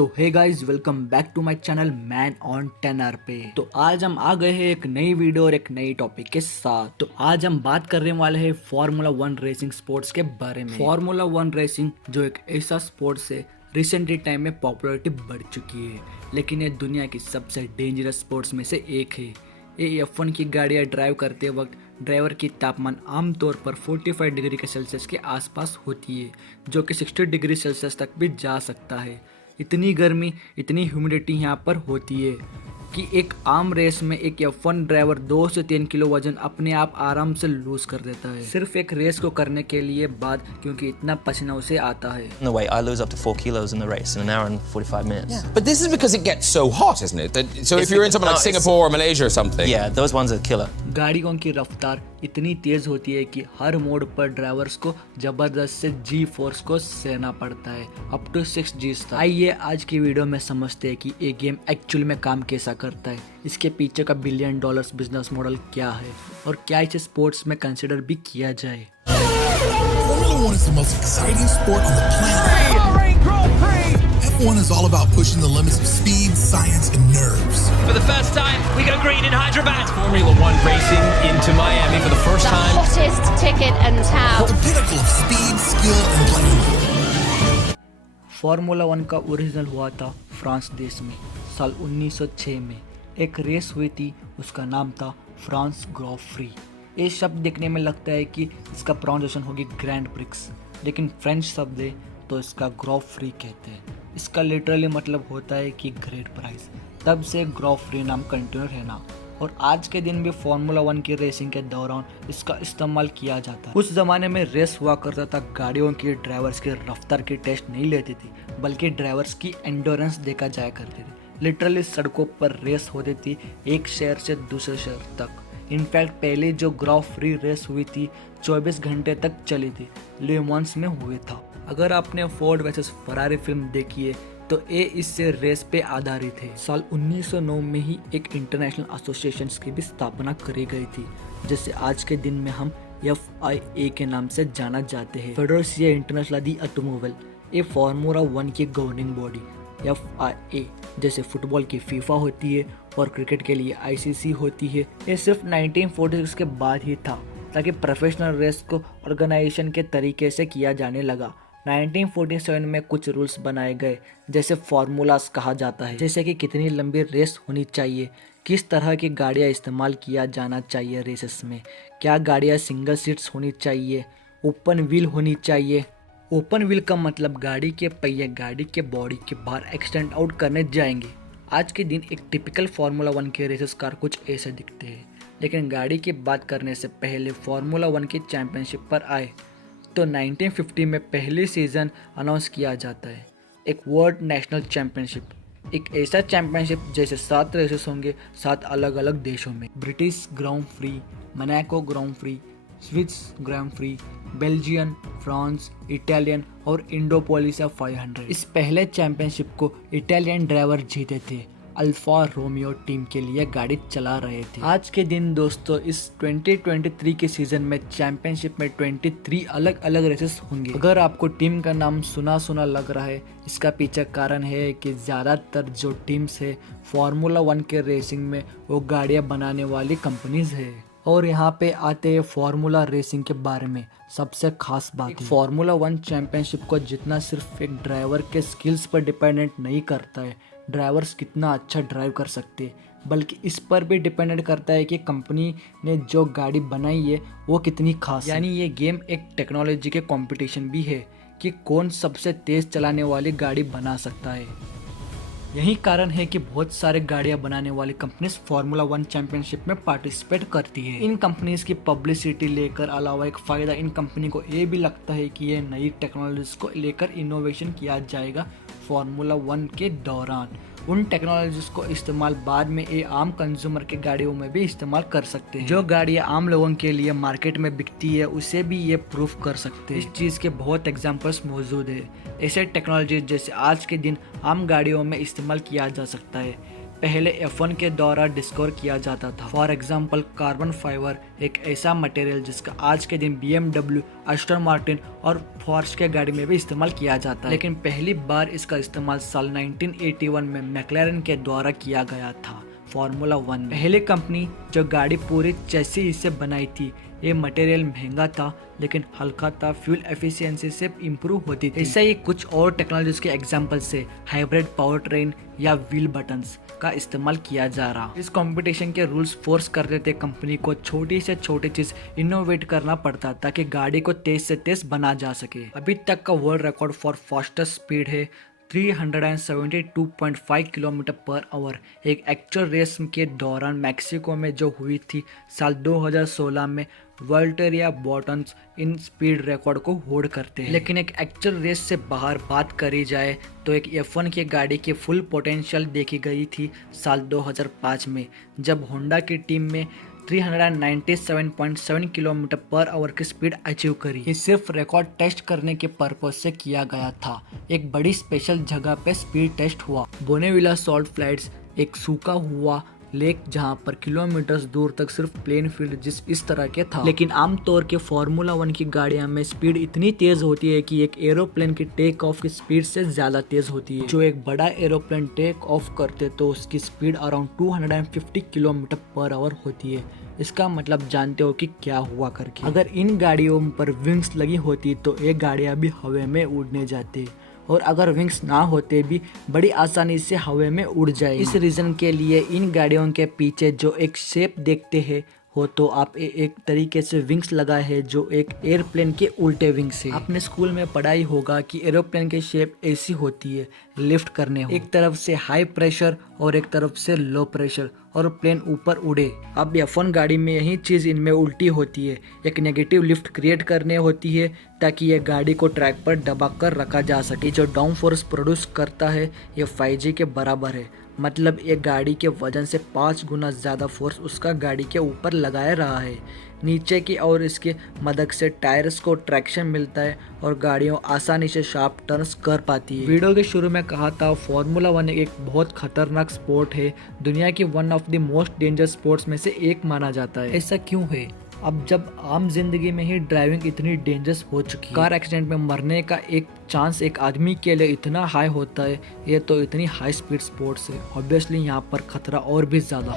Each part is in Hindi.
तो hey guys, welcome back to my channel man on 10R पे। तो आज हम आ गए हैं एक नई वीडियो और एक नई टॉपिक के साथ। तो आज हम बात करने वाले हैं फार्मूला 1 रेसिंग स्पोर्ट्स के बारे में। फार्मूला 1 रेसिंग जो एक ऐसा स्पोर्ट्स है रिसेंटली टाइम में पॉपुलैरिटी बढ़ चुकी है, लेकिन ये दुनिया की सबसे डेंजरस स्पोर्ट्स में से एक है। ये F1 की गाड़ियाँ ड्राइव करते वक्त ड्राइवर की तापमान आमतौर पर 45 डिग्री के सेल्सियस के आसपास होती है, जो कि 60 डिग्री सेल्सियस तक भी जा सकता है। इतनी गर्मी, इतनी ह्यूमिडिटी यहाँ पर होती है कि एक आम रेस में एक F1 ड्राइवर 2 से 3 किलो वजन अपने आप आराम से लूज कर देता है, सिर्फ एक रेस को करने के लिए बाद, क्योंकि इतना पसीना उसे आता है। In the way, I lose up to 4 kilos in the race in an hour and 45 minutes. Yeah. But this is because it gets so hot, isn't it? So if you're in something like Singapore or Malaysia or something. Yeah, those ones are killer. गाड़ियों की रफ्तार इतनी तेज होती है कि हर मोड़ पर ड्राइवर्स को जबरदस्त से जी फोर्स को सहना पड़ता है, अप टू 6 Gs तक। आइए आज की वीडियो में समझते हैं कि ये गेम एक्चुअल में काम कैसा करता है, इसके पीछे का $1 बिलियन बिजनेस मॉडल क्या है और क्या इसे स्पोर्ट्स में कंसिडर भी किया जाए। Formula 1 is the most exciting sport on the planet. F1 is all about pushing the limits of speed, science, and nerves. For the first time, we go green in Hyderabad. Formula 1 racing into Miami for the first the time. hottest ticket in town. The pinnacle of speed, skill, and lightning. Formula 1 का ओरिजिनल हुआ था फ्रांस देश में साल 1906 में। एक रेस हुई थी, उसका नाम था फ्रांस ग्रॉ फ्री। ये शब्द देखने में लगता है कि इसका प्रोनाउंसिएशन होगी ग्रैंड प्रिक्स, लेकिन फ्रेंच शब्द है तो इसका ग्रॉ फ्री कहते हैं। इसका लिटरली मतलब होता है कि ग्रेट प्राइज। तब से ग्रॉ फ्री नाम कंटिन्यू रहना और आज के दिन भी फार्मूला 1 की रेसिंग के दौरान इसका इस्तेमाल किया जाता है। उस जमाने में रेस हुआ करता था, गाड़ियों की ड्राइवर्स की रफ्तार की टेस्ट नहीं लेती थी, बल्कि ड्राइवर्स की एंडोरेंस देखा जाया करती थी। लिटरली सड़कों पर रेस होती थी, एक शहर से दूसरे शहर तक। इनफैक्ट पहले जो ग्रॉ फ्री रेस हुई थी 24 घंटे तक चली थी, ले मॉन्स में हुए था। अगर आपने फोर्ड वर्सेस फरारी फिल्म देखी है तो ये इससे रेस पे आधारित है। साल 1909 में ही एक इंटरनेशनल एसोसिएशन की भी स्थापना करी गई थी, जिसे आज के दिन में हम FIA के नाम से जाना जाते हैं, फेडरेसिया इंटरनेशनल दी ऑटोमोबाइल। ये फार्मूला 1 की गवर्निंग बॉडी। FIA जैसे फुटबॉल की फीफा होती है और क्रिकेट के लिए ICC होती है, ये सिर्फ 1946 के बाद ही था, ताकि प्रोफेशनल रेस को ऑर्गेनाइजेशन के तरीके से किया जाने लगा। 1947 में कुछ रूल्स बनाए गए, जैसे फार्मूलास कहा जाता है, जैसे कि कितनी लंबी रेस होनी चाहिए, किस तरह की गाड़ियाँ इस्तेमाल किया जाना चाहिए रेसेस में, क्या गाड़ियाँ सिंगल सीट्स होनी चाहिए, ओपन व्हील होनी चाहिए। ओपन व्हील का मतलब गाड़ी के पहिए गाड़ी के बॉडी के बाहर एक्सटेंड आउट करने जाएंगे। आज के दिन एक टिपिकल फार्मूला 1 के रेसेस कार कुछ ऐसे दिखते हैं, लेकिन गाड़ी की बात करने से पहले फार्मूला 1 की चैंपियनशिप पर आए तो 1950 में पहली सीजन अनाउंस किया जाता है, एक वर्ल्ड नेशनल चैंपियनशिप। एक ऐसा चैंपियनशिप जैसे 7 रेसेस होंगे 7 अलग अलग देशों में। British grand free, Monaco grand free, Swiss grand free, Belgian, France, Italian और इंडोपोलिसा 500। इस पहले चैंपियनशिप को इटालियन ड्राइवर जीते थे, अल्फा रोमियो टीम के लिए गाड़ी चला रहे थे। आज के दिन दोस्तों इस 2023 के सीजन में चैंपियनशिप में 23 अलग अलग रेसेस होंगे। अगर आपको टीम का नाम सुना सुना लग रहा है, इसका पीछे कारण है कि ज़्यादातर जो टीम्स है फार्मूला 1 के रेसिंग में वो गाड़ियाँ बनाने वाली कंपनीज है। और यहाँ पे आते हैं फार्मूला रेसिंग के बारे में सबसे खास बात। फार्मूला 1 चैंपियनशिप को जितना सिर्फ एक ड्राइवर के स्किल्स पर डिपेंडेंट नहीं करता है, ड्राइवर्स कितना अच्छा ड्राइव कर सकते हैं, बल्कि इस पर भी डिपेंडेंट करता है कि कंपनी ने जो गाड़ी बनाई है वो कितनी खास है। यानी ये गेम एक टेक्नोलॉजी के कंपटीशन भी है कि कौन सबसे तेज चलाने वाली गाड़ी बना सकता है। यही कारण है कि बहुत सारे गाड़ियां बनाने वाली कंपनीज फार्मूला 1 चैंपियनशिप में पार्टिसिपेट करती है। इन कंपनीज की पब्लिसिटी लेकर अलावा एक फ़ायदा इन कंपनी को ये भी लगता है कि ये नई टेक्नोलॉजीज को लेकर इनोवेशन किया जाएगा फार्मूला 1 के दौरान। उन टेक्नोलॉजीज को इस्तेमाल बाद में ये आम कंज्यूमर के गाड़ियों में भी इस्तेमाल कर सकते हैं। जो गाड़ियाँ आम लोगों के लिए मार्केट में बिकती है उसे भी ये प्रूफ कर सकते हैं। इस चीज़ के बहुत एग्जांपल्स मौजूद है। ऐसे टेक्नोलॉजी जैसे आज के दिन आम गाड़ियों में इस्तेमाल किया जा सकता है। पहले F1 के द्वारा डिस्कवर किया जाता था। फॉर एग्जाम्पल कार्बन फाइबर एक ऐसा मटेरियल जिसका आज के दिन BMW, एस्टन मार्टिन और पोर्श के गाड़ी में भी इस्तेमाल किया जाता है, लेकिन पहली बार इसका इस्तेमाल साल 1981 में मैक्लेरन के द्वारा किया गया था। फार्मूला 1 पहली कंपनी जो गाड़ी पूरी चेसी से बनाई थी। ये मटेरियल महंगा था लेकिन हल्का था, फ्यूल एफिशिएंसी से इम्प्रूव होती थी। ऐसे ही कुछ और टेक्नोलॉजीज के एग्जांपल से हाइब्रिड पावर ट्रेन या व्हील बटन्स का इस्तेमाल किया जा रहा। इस कंपटीशन के रूल्स फोर्स कर रहे थे कंपनी को छोटी से छोटी चीज इनोवेट करना पड़ता ताकि गाड़ी को तेज से तेज बना जा सके। अभी तक का world record for fastest speed है 372.5 किलोमीटर पर आवर। एक एक्चुअल रेस के दौरान मैक्सिको में जो हुई थी साल 2016 में वॉल्टेरिया बॉटम्स इन स्पीड रिकॉर्ड को होल्ड करते हैं। लेकिन एक एक्चुअल रेस से बाहर बात करी जाए तो एक F1 की गाड़ी की फुल पोटेंशियल देखी गई थी साल 2005 में, जब होंडा की टीम में 397.7 किलोमीटर पर आवर की स्पीड अचीव करी। ये सिर्फ रिकॉर्ड टेस्ट करने के पर्पज से किया गया था। एक बड़ी स्पेशल जगह पे स्पीड टेस्ट हुआ, बोनेविला सॉल्ट फ्लैट्स, एक सूखा हुआ लेक जहां पर किलोमीटर्स दूर तक सिर्फ प्लेन फील्ड इस तरह के था। लेकिन आमतौर के फार्मूला 1 की गाड़ियां में स्पीड इतनी तेज होती है कि एक एरोप्लेन की टेक ऑफ की स्पीड से ज्यादा तेज होती है। जो एक बड़ा एरोप्लेन टेक ऑफ करते तो उसकी speed around 250 kilometre per hour होती है। इसका मतलब जानते हो कि क्या हुआ करके। अगर इन गाड़ियों पर विंग्स लगी होती तो ये गाड़ियां भी हवा में उड़ने जाती, और अगर विंग्स ना होते भी बड़ी आसानी से हवा में उड़ जाए। इस रीजन के लिए इन गाड़ियों के पीछे जो एक शेप देखते हैं हो तो आप एक तरीके से विंग्स लगाए है जो एक एयरप्लेन के उल्टे विंग्स है। आपने स्कूल में पढ़ाई होगा कि एरोप्लेन की शेप ऐसी होती है लिफ्ट करने हो, एक तरफ से हाई प्रेशर और एक तरफ से लो प्रेशर, और प्लेन ऊपर उड़े। अब F1 गाड़ी में यही चीज इनमें उल्टी होती है, एक नेगेटिव लिफ्ट क्रिएट करने होती है ताकि ये गाड़ी को ट्रैक पर दबा कर रखा जा सके। जो डाउन फोर्स प्रोड्यूस करता है ये 5G के बराबर है, मतलब एक गाड़ी के वजन से 5 गुना ज़्यादा फोर्स उसका गाड़ी के ऊपर लगाया रहा है नीचे की, और इसके मदद से टायर्स को ट्रैक्शन मिलता है और गाड़ियों आसानी से शार्प टर्न्स कर पाती है। वीडियो के शुरू में कहा था फार्मूला 1 एक बहुत खतरनाक स्पोर्ट है, दुनिया की one of the most dangerous sports में से एक माना जाता है। ऐसा क्यों है? अब जब आम जिंदगी में ही ड्राइविंग इतनी डेंजरस हो चुकी है, कार एक्सीडेंट में मरने का एक चांस एक आदमी के लिए इतना हाई होता है, ये तो इतनी हाई स्पीड स्पोर्ट्स है, ऑब्वियसली यहाँ पर खतरा और भी ज्यादा।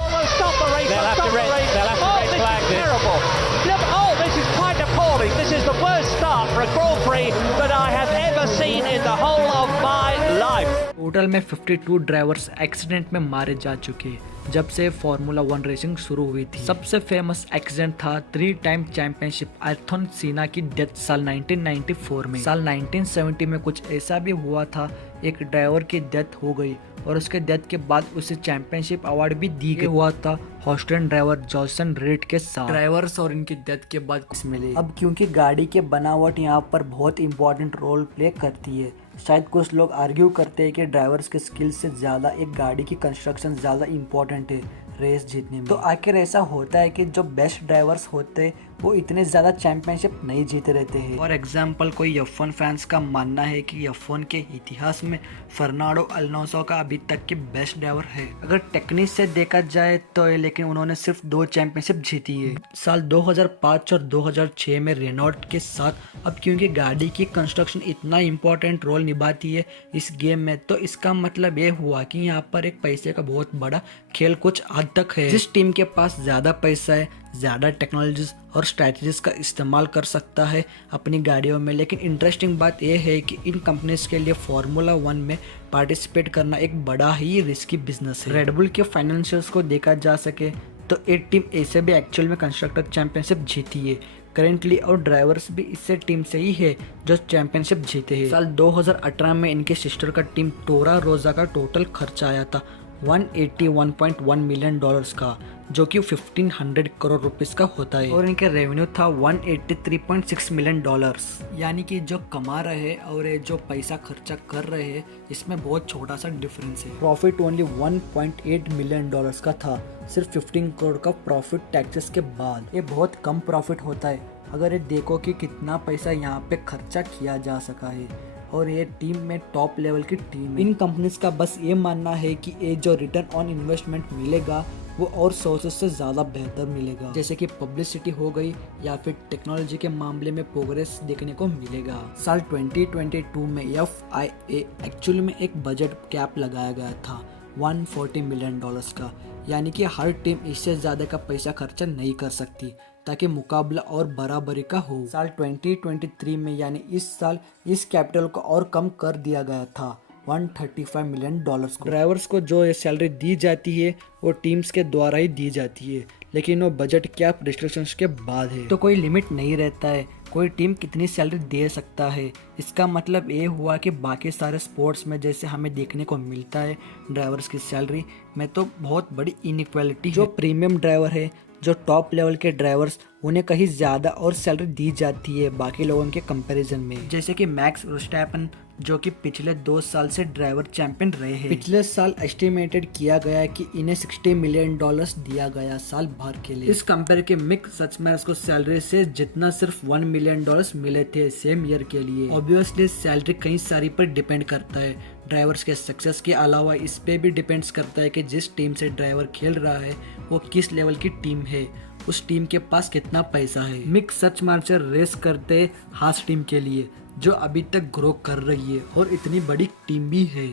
टोटल में 52 ड्राइवर्स एक्सीडेंट में मारे जा चुके हैं जब से फार्मूला 1 रेसिंग शुरू हुई थी। सबसे फेमस एक्सीडेंट था 3 टाइम चैंपियनशिप आयरथन सीना की डेथ साल 1994 में। साल 1970 में कुछ ऐसा भी हुआ था, एक ड्राइवर की डेथ हो गई और उसके डेथ के बाद उसे चैंपियनशिप अवार्ड भी दी गई। हुआ था हॉस्टन ड्राइवर जॉसन रेड के साथ। ड्राइवर्स और इनकी डेथ के बाद कुछ मिले। अब क्योंकि गाड़ी के बनावट यहाँ पर बहुत इंपॉर्टेंट रोल प्ले करती है, शायद कुछ लोग आर्ग्यू करते हैं कि ड्राइवर्स के स्किल से ज़्यादा एक गाड़ी की कंस्ट्रक्शन ज़्यादा इम्पोर्टेंट है रेस जीतने में। तो आखिर ऐसा होता है कि जो बेस्ट ड्राइवर्स होते हैं वो इतने ज़्यादा चैंपियनशिप नहीं जीते रहते हैं। फॉर एग्जांपल कोई F1 फैंस का मानना है कि F1 के इतिहास में फर्नांडो अलोंसो का अभी तक के बेस्ट ड्राइवर है। अगर टेक्निक से देखा जाए तो लेकिन उन्होंने सिर्फ 2 चैंपियनशिप जीती है, साल 2005 और 2006 में रेनॉल्ट के साथ। अब क्योंकि गाड़ी की कंस्ट्रक्शन इतना इम्पोर्टेंट रोल निभाती है इस गेम में, तो इसका मतलब ये हुआ कि यहाँ पर एक पैसे का बहुत बड़ा खेल कुछ हद तक है। जिस टीम के पास ज़्यादा पैसा है, ज़्यादा टेक्नोलॉजीज और स्ट्रैटेजीज का इस्तेमाल कर सकता है अपनी गाड़ियों में। लेकिन इंटरेस्टिंग बात यह है कि इन कंपनीज के लिए फार्मूला 1 में पार्टिसिपेट करना एक बड़ा ही रिस्की बिजनेस है। रेडबुल के फाइनेंशियल्स को देखा जा सके तो एक टीम ऐसे भी एक्चुअल में कंस्ट्रक्टर चैंपियनशिप जीती है करेंटली, और ड्राइवर्स भी इससे टीम से ही है जो चैंपियनशिप जीते हैं। साल 2018 में इनके सिस्टर का टीम टोरा रोजा का टोटल खर्चा आया था $181.1 मिलियन का, जो कि 1500 करोड़ रुपीस का होता है, और इनके रेवेन्यू था $183.6 मिलियन। यानी कि जो कमा रहे हैं और जो पैसा खर्चा कर रहे हैं इसमें बहुत छोटा सा डिफरेंस है। प्रॉफिट ओनली $1.8 मिलियन का था, सिर्फ 15 करोड़ का प्रॉफिट टैक्सेस के बाद। ये बहुत कम प्रॉफिट होता है अगर ये देखो कि कितना पैसा यहाँ पे खर्चा किया जा सका है। और ये टीम में टॉप लेवल की टीम है। इन कंपनीज का बस ये मानना है कि ये जो रिटर्न ऑन इन्वेस्टमेंट मिलेगा वो और सोर्सेज से ज़्यादा बेहतर मिलेगा, जैसे कि पब्लिसिटी हो गई या फिर टेक्नोलॉजी के मामले में प्रोग्रेस देखने को मिलेगा। साल 2022 में FIA एक्चुअली में एक बजट कैप लगाया गया था $140 मिलियन का, यानी कि हर टीम इससे ज़्यादा का पैसा खर्चा नहीं कर सकती ताकि मुकाबला और बराबरी का हो। साल 2023 में यानी इस साल इस कैपिटल को और कम कर दिया गया था $135 मिलियन को। ड्राइवर्स को जो सैलरी दी जाती है वो टीम्स के द्वारा ही दी जाती है, लेकिन वो बजट कैप रिस्ट्रिक्शंस के बाद है, तो कोई लिमिट नहीं रहता है कोई टीम कितनी सैलरी दे सकता है। इसका मतलब ये हुआ कि बाकी सारे स्पोर्ट्स में जैसे हमें देखने को मिलता है ड्राइवर्स की सैलरी में तो बहुत बड़ी इनइक्वालिटी। जो प्रीमियम ड्राइवर है, जो टॉप लेवल के ड्राइवर्स, उन्हें कहीं ज़्यादा और सैलरी दी जाती है बाकी लोगों के कंपैरिजन में, जैसे कि मैक्स वर्स्टैपेन जो कि पिछले 2 साल से ड्राइवर चैंपियन रहे हैं। पिछले साल एस्टिमेटेड किया गया कि इन्हें $60 मिलियन दिया गया साल भर के लिए। इस कंपेयर के मिक सचमैच को सैलरी से जितना सिर्फ $1 मिलियन मिले थे सेम ईयर के लिए। ऑब्वियसली सैलरी कई सारी पर डिपेंड करता है, ड्राइवर्स के सक्सेस के अलावा इस पे भी डिपेंड्स करता है कि जिस टीम से ड्राइवर खेल रहा है वो किस लेवल की टीम है, उस टीम के पास कितना पैसा है। मिक सचमार्चर रेस करते हास टीम के लिए जो अभी तक ग्रो कर रही है और इतनी बड़ी टीम भी है।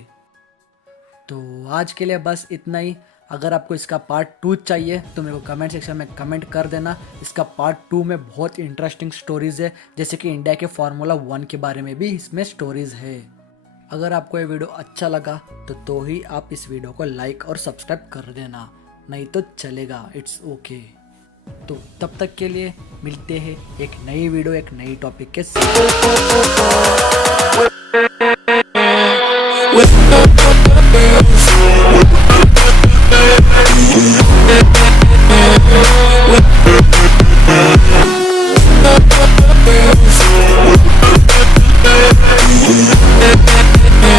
तो आज के लिए बस इतना ही। अगर आपको इसका पार्ट 2 चाहिए तो मेरे को कमेंट सेक्शन में कमेंट कर देना। इसका पार्ट 2 में बहुत इंटरेस्टिंग स्टोरीज है, जैसे कि इंडिया के फार्मूला 1 के बारे में भी इसमें स्टोरीज है। अगर आपको ये वीडियो अच्छा लगा तो ही आप इस वीडियो को लाइक और सब्सक्राइब कर देना, नहीं तो चलेगा, इट्स ओके। तो तब तक के लिए मिलते हैं एक नई वीडियो एक नई टॉपिक के साथ।